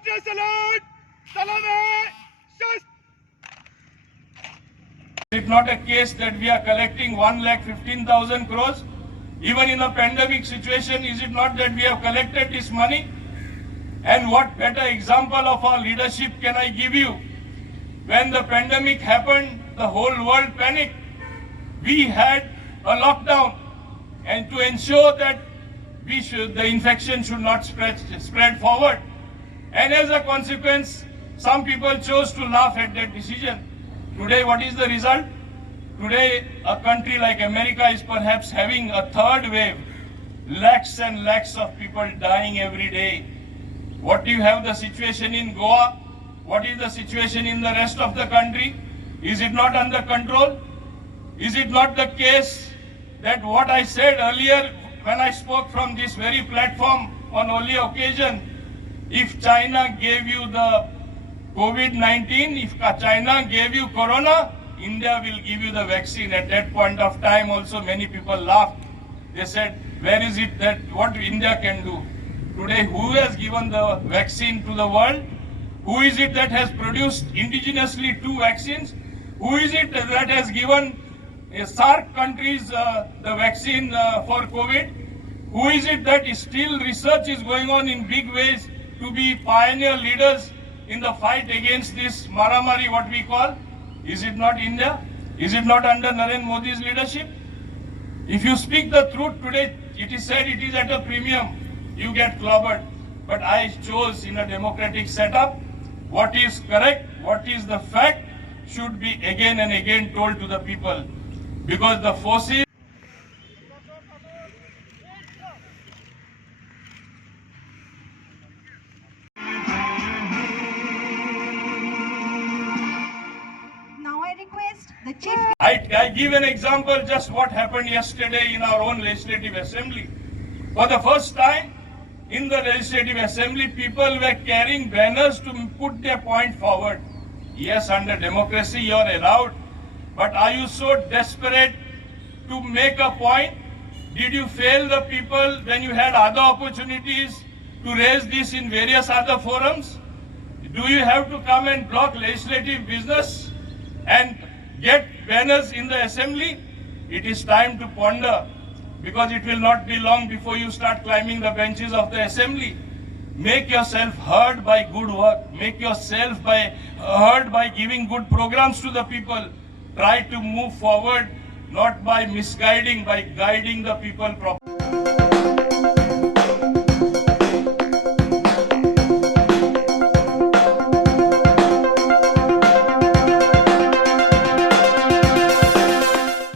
राष्ट्रीय सलाद सलामी शस्त्र. Is it not a case that we are collecting 1,15,000 crores? Even in a pandemic situation, is it not that we have collected this money? And what better example of our leadership can I give you? When the pandemic happened, the whole world panicked. We had a lockdown, and to ensure that the infection should not spread forward. And as a consequence, some people chose to laugh at that decision. Today, what is the result? Today, a country like America is perhaps having a third wave. Lakhs and lakhs of people dying every day. What do you have the situation in Goa? What is the situation in the rest of the country? Is it not under control? Is it not the case that what I said earlier when I spoke from this very platform on only occasion, if China gave you the COVID-19, if China gave you Corona, India will give you the vaccine. At that point of time also many people laughed. They said, where is it that what India can do? Today, who has given the vaccine to the world? Who is it that has produced indigenously 2 vaccines? Who is it that has given SAARC countries the vaccine for COVID? Who is it that still research is going on in big ways to be pioneer leaders in the fight against this maramari, what we call? Is it not India? Is it not under Narendra Modi's leadership? If you speak the truth today, it is said it is at a premium. You get clobbered. But I chose in a democratic setup, what is correct, what is the fact, should be again and again told to the people. Because the forces the chief. I give an example just what happened yesterday in our own legislative assembly. For the first time in the legislative assembly, people were carrying banners to put their point forward. Yes, under democracy you are allowed, but are you so desperate to make a point? Did you fail the people when you had other opportunities to raise this in various other forums? Do you have to come and block legislative business and get banners in the assembly? It is time to ponder, because it will not be long before you start climbing the benches of the assembly. Make yourself heard by good work. Make yourself heard by giving good programs to the people. Try to move forward, not by misguiding, by guiding the people properly.